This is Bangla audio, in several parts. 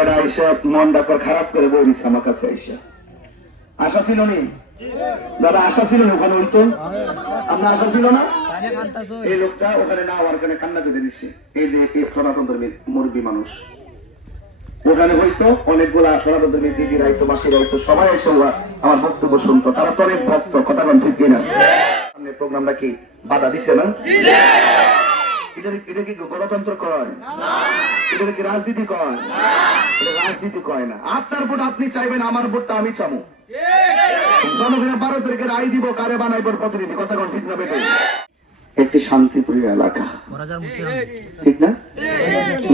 বেড়া আইসা মন ডাক্তার খারাপ করে বই দিচ্ছে আমার কাছে আইসা। আশা ছিল নি দাদা, আশা ছিল না ওখানে হইতো, আপনার আশা ছিল না? এই লোকটা ওখানে না হওয়ার কারণে কান্না করে দিচ্ছে। এই যে সনাতন ধর্মের মুরব্বী মানুষ ওখানে হইতো, অনেকগুলা সনাতন ধর্মের দিদিরা হইতো, মাসিরা হইতো, সবাই এসে আমার বক্তব্য শুনতো। তারা তো অনেক ভক্ত, কথা বল ঠিক কিনা? প্রোগ্রামটা কি বাধা দিছে না? এটা কি গণতন্ত্র কয়? এটা কি রাজনীতি কয়? এটা রাজনীতি কয় না। আপনার ভোট আপনি চাইবেন, আমার ভোটটা আমি চাবো। জনগণের 12 তারিখে রায় দিব কারে বানাইব প্রতিনিধি, কথা কোন ঠিক না বেটে? একটি শান্তিপ্রিয় এলাকা, ঠিক না?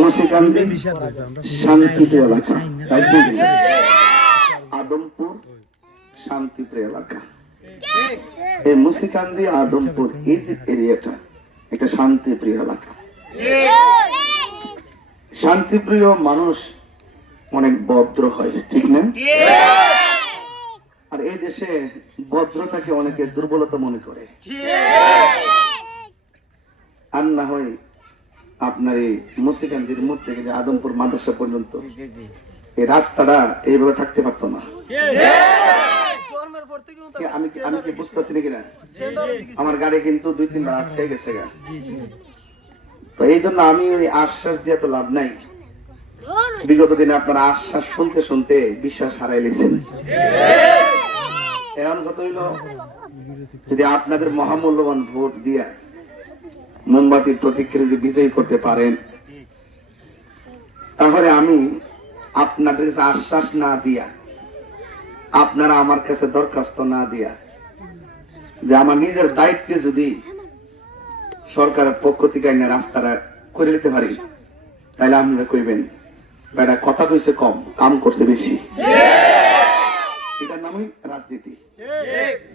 মুন্সিগঞ্জ শান্তিপ্রিয় এলাকা, আদমপুর শান্তিপ্রিয় এলাকা। এই মুন্সিগঞ্জ আদমপুর এই যে এরিয়াটা একটা শান্তিপ্রিয় এলাকা। শান্তিপ্রিয় মানুষ অনেক ভদ্র হয়, ঠিক না? আর এই দেশে ভদ্রতাকে অনেকে দুর্বলতা মনে করে। আর না হয় আপনার এই মুন্সিগঞ্জের মোড় থেকে আদমপুর মাদ্রাসা পর্যন্ত এই রাস্তাটা এইভাবে থাকতে পারতো না। আমি কি বুঝতেছি নাকি না? আমার গাড়ি কিন্তু 2-3 বার আটকে গেছে। তো এই জন্য আমি আশ্বাস দিয়ে তো লাভ নাই। বিগত দিনে আপনারা আশ্বাস শুনতে শুনতে বিশ্বাস হারাই লেছেন। এমন কথা হইল, যদি আপনাদের মহামূল্যবান ভোট দিয়া মোমবাতির প্রতীক্ষা যদি বিজয়ী করতে পারেন, তাহলে আমি আপনাদের কাছে আশ্বাস না দিয়া, আপনারা আমার কাছে দরখাস্ত না দিয়া, যে আমার নিজের দায়িত্বে যদি সরকারের পক্ষ থেকে আইনা রাস্তাটা করে নিতে পারি, তাহলে আপনারা কইবেন বেটা কথা কইছে কম, কাম করছে বেশি। এটার নামই রাজনীতি।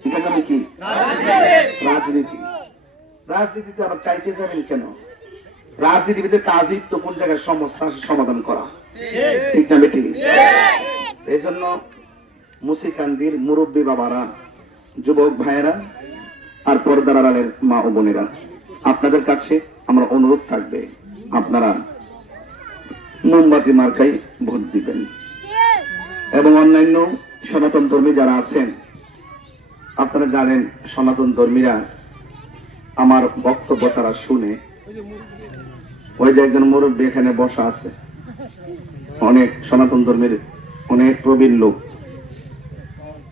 এটার নামে কি? রাজনীতি। রাজনীতিতে আবার চাইতে যাবেন কেন? রাজনীতিবিদের কাজই তো কোন জায়গায় সমস্যা সমাধান করা, ঠিক না বেটি? এই জন্য মুন্সিগঞ্জের মুরব্বী বাবারা, যুবক ভাইয়েরা আর পর্দার আড়ালের মা ও বোনেরা, আপনাদের কাছে আমার অনুরোধ থাকবে, আপনারা মোমবাতি মার্কাই ভোট দিবেন। এবং অন্যান্য সনাতন ধর্মী যারা আছেন, আপনারা জানেন সনাতন ধর্মীরা আমার বক্তব্য তারা শুনে, ওই যে একজন মুরব্বী এখানে বসা আছে, অনেক সনাতন ধর্মের অনেক প্রবীণ লোক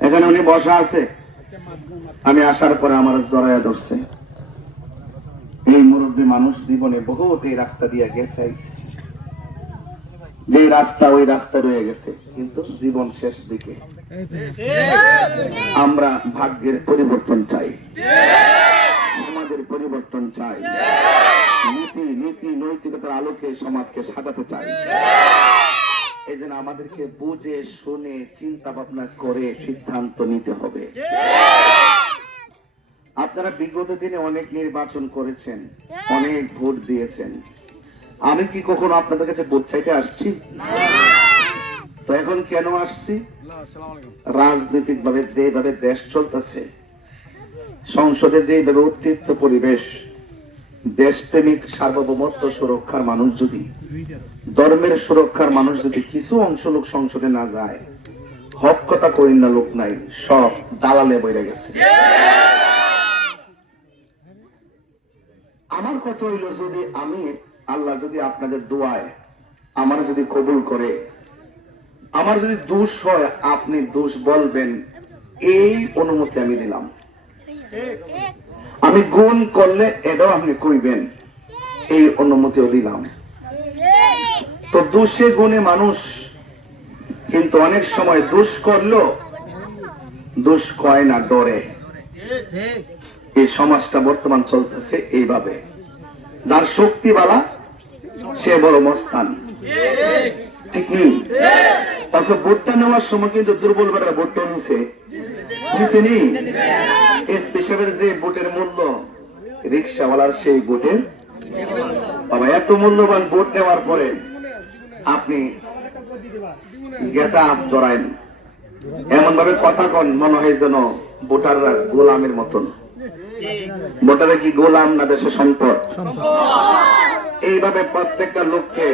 এখানে উনি বসা আছে। আমি আসার পরে আমার জড়াইয়া ধরছে। এই মুরব্বী মানুষ জীবনে বহুত এই রাস্তা দিয়ে গেছে, যে রাস্তা ওই রাস্তা রয়ে গেছে, কিন্তু জীবন শেষ দিকে। আমরা ভাগ্যের পরিবর্তন চাই, সমাজের পরিবর্তন চাই, নীতি নৈতিকতার আলোকে সমাজকে সাজাতে চাই। এই জন্য আমাদেরকে বুঝে শুনে চিন্তা ভাবনা করে সিদ্ধান্ত নিতে হবে। আপনারা বিগত দিনে অনেক নির্বাচন করেছেন, অনেক ভোট দিয়েছেন। আমি কি কখনো আপনাদের কাছে ভোট চাইতে আসছি? তো এখন কেন আসছি? রাজনৈতিক ভাবে যেভাবে দেশ চলতেছে, সংসদে যেভাবে উত্তীর্ণ পরিবেশ, দেশপ্রেমিক সার্বভৌমত্ব সুরক্ষার মানুষ যদি, ধর্মের সুরক্ষার মানুষ যদি কিছু অংশ লোক সংসদে না যায়, হক কথা করি না লোক নাই, সব দালালে বইরে গেছে। আমার কথা হইল, যদি আমি আল্লাহ যদি আপনাদের দোয়ায় আমার যদি কবুল করে, আমার যদি দোষ হয় আপনি দোষ বলবেন, এই অনুমতি আমি দিলাম। আমি গুণ করলে এটাও আপনি কইবেন, এই অনুমতিও দিলাম। তো দোষে গুণে মানুষ কিন্তু অনেক সময় দোষ করলো, দোষ কয় না, ডরে। এই সমাজটা বর্তমান চলতেছে এইভাবে। যার শক্তিবালা সে বড় মস্তান, ঠিক নেই? আচ্ছা, ভোটটা নেওয়ার সময় কিন্তু দুর্বল বেটারা ভোটটা নিছে নেই। স্পেশালের যে ভোটের মূল্য, রিক্সাওয়ালার সেই ভোটের বাবা এত মূল্যবান। ভোট নেওয়ার পরে আপনি গেটা জড়াইন, এমন ভাবে কথা কন মনে হয় যেন ভোটাররা গোলামের মতন। ভোটারে কি গোলাম না দেশের সম্পদ? এইভাবে প্রত্যেকটা লোককে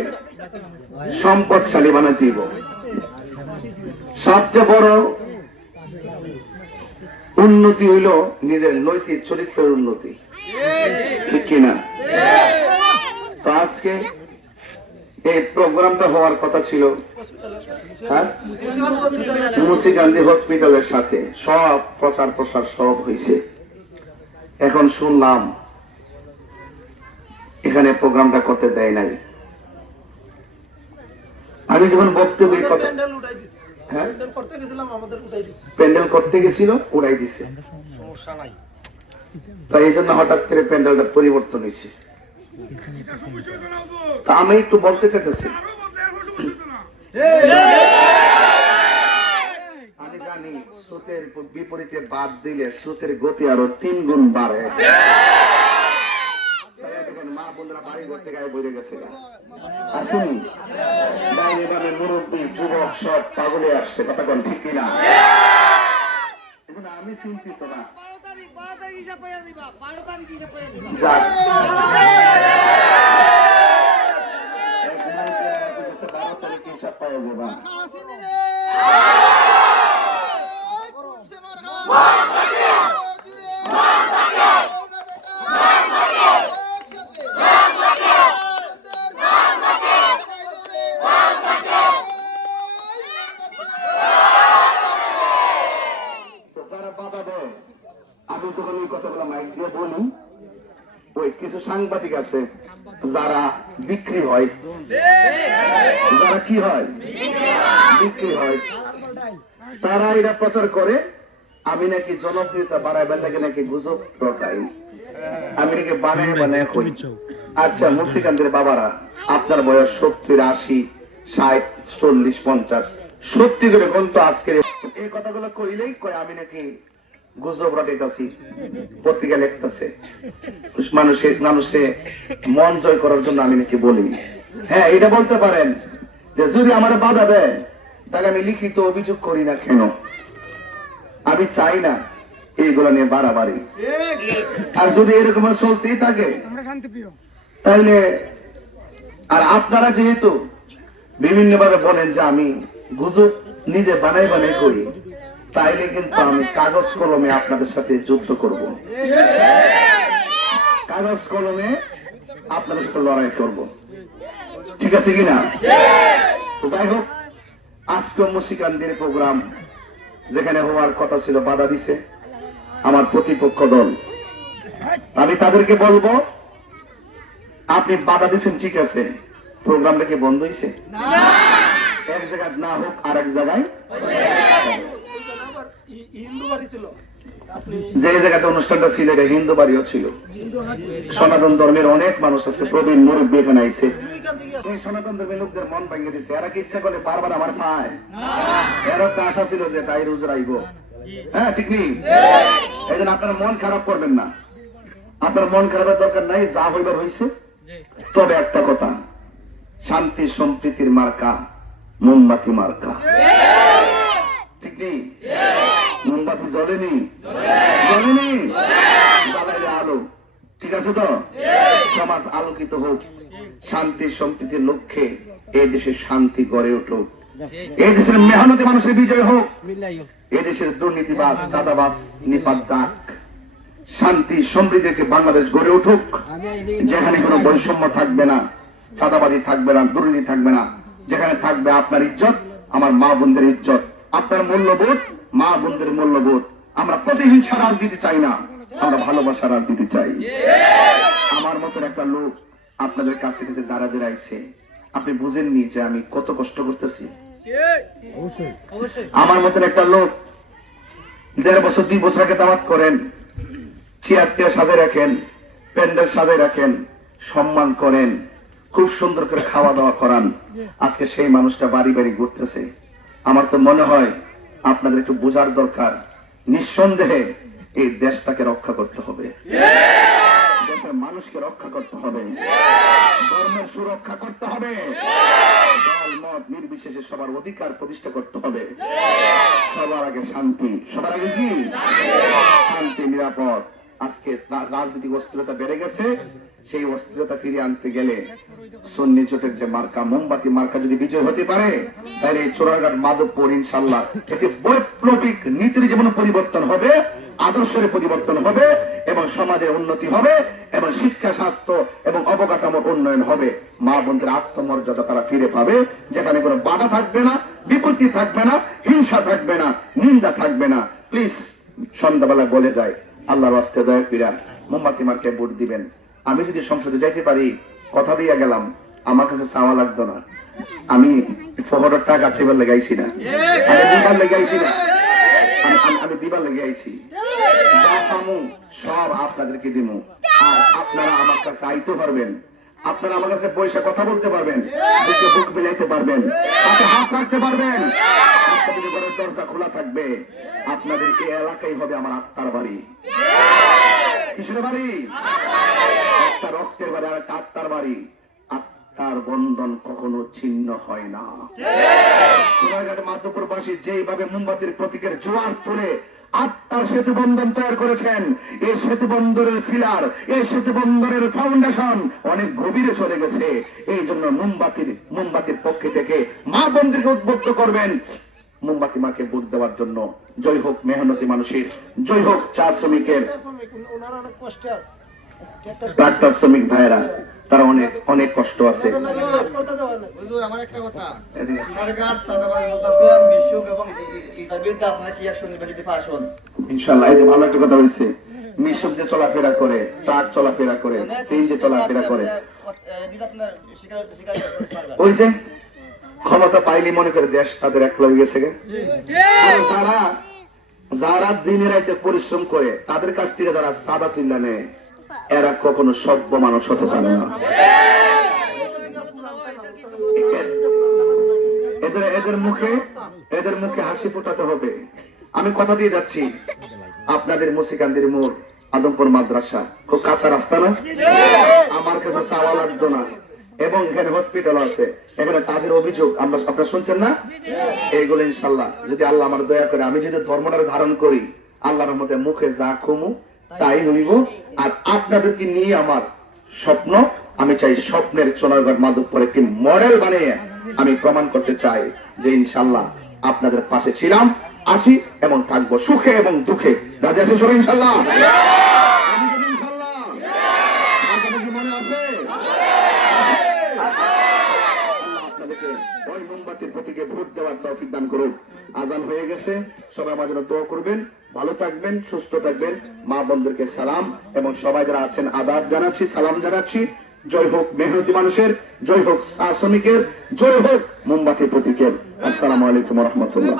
সম্পদশালী বানাতে হইব। সবচেয়ে বড় উন্নতি হইল নিজের নৈতিক চরিত্রের উন্নতি, ঠিক কিনা? তো আজকে এই প্রোগ্রামটা হওয়ার কথা ছিল মুন্সি গান্ধী হসপিটালের সাথে, সব প্রচার প্রসার সব হয়েছে। এখন শুনলাম এখানে প্রোগ্রামটা করতে দেয় নাই। আমি যখন বক্তব্য প্যান্ডেল করতে গেছিল উড়াই দিছে, তাই এই জন্য হঠাৎ করে প্যান্ডেলটা পরিবর্তন হয়েছে। তা আমি একটু বলতে চাইতেছি, আমি জানি স্রোতের বিপরীতে বাদ দিলে স্রোতের গতি আরো 3 গুণ বাড়ে। মা বোনরা বাড়ি করতে গায়ে বইরে গেছে, মুরব্বী যুবক সব পাগলে আসছে, কথা কোন ঠিক কিনা? আমি চিন্তিত না, আমি যখন এই কথাগুলো মাইক দিয়ে বলি, ওই কিছু সাংবাদিক আছে যারা বিক্রি হয়, যারা কি হয়, বিক্রি হয়, তারা এটা প্রচার করে আমি নাকি জনপ্রিয়তা বাড়াইবার লাগে নাকি গুজব রটাই, আমি নাকি বানায় বানায় করি। আচ্ছা মুন্সিগঞ্জের বাবারা, আপনার বয়স 70, 80, 60, 40, 50, সত্যি করে কোন তো আজকে এই কথাগুলো কইলেই কয় আমি নাকি গুজব রটাইতাছি, পত্রিকা লিখতেছে, মানুষে মন জয় করার জন্য আমি নাকি বলি। হ্যাঁ, এটা বলতে পারেন যে যদি আমার বাধা দেয় তাহলে আমি লিখিত অভিযোগ করি না কেন? আমি চাই না এইগুলো নিয়ে বাড়াবাড়ি। আর যদি এরকম চলতেই থাকে তাহলে, আর আপনারা যেহেতু বিভিন্ন ভাবে বলেন যে আমি গুজব নিজে বানাই বানাই করি, তাইলে কিন্তু আমি কাগজ কলমে আপনাদের সাথে যুদ্ধ করব, কাগজ কলমে আপনাদের সাথে লড়াই করব, ঠিক আছে কিনা? যাই হোক, আজকে মুন্সিগঞ্জের প্রোগ্রাম যেখানে হওয়ার কথা ছিল বাধা দিছে আমার প্রতিপক্ষ দল। আমি তাদেরকে বলবো, আপনি বাধা দিচ্ছেন ঠিক আছে, প্রোগ্রামটা কি বন্ধ হয়েছে? এক জায়গায় না হোক আর এক জায়গায়, যে জায়গাতে অনুষ্ঠানটা ছিল এটা হিন্দু বাড়িও ছিল। সনাতন ধর্মের অনেক মানুষ আছে, প্রবীণ মুরব্বী এখানে আইছে। এই সনাতন ধর্মের লোকদের মন ভেঙে দিচ্ছে, এরা কি ইচ্ছা করে বারবার আমার পায়? এর একটা আশা ছিল যে তাই রোজ রাইব। হ্যাঁ, ঠিক নেই? এই জন্য আপনারা মন খারাপ করবেন না, আপনার মন খারাপের দরকার নাই, যা হইবার হয়েছে। তবে একটা কথা, শান্তি সম্প্রীতির মার্কা মোমবাতি মার্কা, ঠিক নেই? মোমবাতি জ্বলেনি, জ্বলেনি, জ্বালাইলে আলো, ঠিক আছে তো? সমাজ আলোকিত হোক, শান্তি সম্প্রীতির লক্ষ্যে এই দেশে শান্তি গড়ে উঠুক, এই দেশের মেহনতি মানুষের বিজয় হোক, এই দেশের দুর্নীতিবাজ চাঁদাবাজ নিপাত যাক, শান্তি সমৃদ্ধিকে বাংলাদেশ গড়ে উঠুক, যেখানে কোনো বৈষম্য থাকবে না, চাঁদাবাদী থাকবে না, দুর্নীতি থাকবে না, যেখানে থাকবে আপনার ইজ্জত, আমার মা বোনদের ইজ্জত, আপনার মূল্যবোধ, মা বোনদের মূল্যবোধ। আমরা প্রতিহিংসা রাজনীতি চাই না, আমরা ভালোবাসা রাজনীতি চাই। আমার মতন একটা লোক আপনাদের কাছে কাছে দাঁড়াতে রাখছে, আপনি বুঝেননি যে আমি কত কষ্ট করতেছি। আমার মতন একটা লোক 1.5 বছর 2 বছর আগে দাওয়াত করেন, চেয়ার সাজায় রাখেন, প্যান্ডেল সাজায় রাখেন, সম্মান করেন, খুব সুন্দর করে খাওয়া দাওয়া করান, আজকে সেই মানুষটা বাড়ি বাড়ি ঘুরতেছে। আমার তো মনে হয় আপনাদের একটু বোঝার দরকার, নিঃসন্দেহে এই দেশটাকে রক্ষা করতে হবে, দেশের মানুষকে রক্ষা করতে হবে, ধর্মের সুরক্ষা করতে হবে, দল মত নির্বিশেষে সবার অধিকার প্রতিষ্ঠা করতে হবে। সবার আগে শান্তি, সবার আগে কি? শান্তি, নিরাপদ, আজকে রাজনৈতিক অস্থিরতা বেড়ে গেছে। সেই অস্থিরতা ফিরিয়ে আনতে গেলে সুন্নি জোটের যে মার্কা, মোমবাতি মার্কা যদি বিজয় হতে পারে, তাহলে এই চোরাঘাট মাধবপুর ইনশাল্লাহ একটি বৈপ্লবিক নীতির যেমন পরিবর্তন হবে, আদর্শের পরিবর্তন হবে, এবং সমাজের উন্নতি হবে, এবং শিক্ষা, স্বাস্থ্য এবং অবকাঠামোর উন্নয়ন হবে। মা বোনদের আত্মমর্যাদা তারা ফিরে পাবে, যেখানে কোনো বাধা থাকবে না, বিপত্তি থাকবে না, হিংসা থাকবে না, নিন্দা থাকবে না। প্লিজ সন্ধ্যাবেলা বলে যায়, আল্লাহর রাস্তে দয়া কইরা মোমবাতি মার্কে ভোট দিবেন। আমি যদি সংসদে যাইতে পারি, কথা দিয়ে গেলাম, আমার কাছে চাওয়া লাগতো না। আমি ফহরের টাকা টেবিল লেগাইছি না, আমি দিবার লেগাইছি না, আমি দিবার লেগে আইছি। যা পামু সব আপনাদেরকে দিমু, আর আপনারা আমার কাছে আইতে পারবেন, আপনারা আমার কাছে পয়সা কথা বলতে পারবেন, বুকে বুক মিলাইতে পারবেন, হাতে হাত রাখতে পারবেন। আপনাদের ঘরের দরজা খোলা থাকবে। আপনাদের এই এলাকাই হবে আমার আত্মার বাড়ি। কিসের বাড়ি? একটা রক্তের বাড়ি আর একটা আত্মার বাড়ি। আত্মার বন্ধন কখনো ছিন্ন হয় না। চোরাঘাট মাধবপুরবাসী যেভাবে মোমবাতির প্রতীকের জোয়ার তুলে আত্মার সেতু বন্ধন তৈরি করেছেন, এই সেতু বন্ধনের ফিলার, এই সেতু বন্ধনের ফাউন্ডেশন অনেক গভীরে চলে গেছে। এই জন্য মোমবাতির পক্ষে থেকে মা বোনদেরকে উদ্বুদ্ধ করবেন মোমবাতি মাকে ভোট দেওয়ার জন্য। জয় হোক মেহনতি মানুষের, জয় হোক চা শ্রমিকের, ডাক্তার শ্রমিক ভাইয়েরা, তারা অনেক অনেক কষ্ট আছে। আমার একটা কথা, সরকার সাদাবাজি চলতেছে, মিশুক এবং এটার বিরুদ্ধে আপনারা কি অ্যাকশন নেবেন যদি আসুন? ইনশাআল্লাহ। এই যে ভালো একটা কথা বলছে, মিশুক যে চলাফেরা করে, ট্রাক চলাফেরা করে, সেই যে চলাফেরা করে, ওই যে ক্ষমতা পাইলে মনে করে দেশ তাদের এক হয়ে গেছে। যারা দিনে রাতে পরিশ্রম করে, তাদের কাছ থেকে যারা সাদা তুল্লা নেয়, এরা কখনো সভ্য মানুষ হতে পারে না। এদের মুখে হাসি ফোটাতে হবে। আমি কথা দিয়ে যাচ্ছি, আপনাদের মুসিকান্দির মোড় আদমপুর মাদ্রাসা খুব কাঁচা রাস্তা না, আমার কাছে চাওয়া লাগতো না, এবং এখানে হসপিটাল আছে, এখানে তাদের অভিযোগ আপনারা শুনছেন না? এইগুলো ইনশাল্লাহ যদি আল্লাহ আমার দয়া করে, আমি যদি ধর্মটা ধারণ করি, আল্লাহর রহমতে মুখে যা কমু তাই হইব। আর আপনাদেরকে নিয়ে আমার স্বপ্ন, আমি চাই স্বপ্নের চোরাঘাট মাধবপুর একটি মডেল বানিয়ে আমি প্রমাণ করতে চাই যে ইনশাল্লাহ আপনাদের পাশে ছিলাম, আছি এবং থাকবো, সুখে এবং দুঃখে। রাজি আছেন সবাই ইনশাল্লাহ? মনে আছে? আপনাদেরকে ওই মোমবাতির প্রতীকে ভোট দেওয়ার তৌফিক দান করুন। আজান হয়ে গেছে, সবাই আমার জন্য দোয়া করবেন। ভালো থাকবেন, সুস্থ থাকবেন। মা বোনদেরকে সালাম, এবং সবাই যারা আছেন আদাব জানাচ্ছি, সালাম জানাচ্ছি। জয় হোক মেহনতি মানুষের, জয় হোক চা শ্রমিকের, জয় হোক মোমবাতি প্রতীকের। আসসালামু আলাইকুম ওয়া রাহমাতুল্লাহ।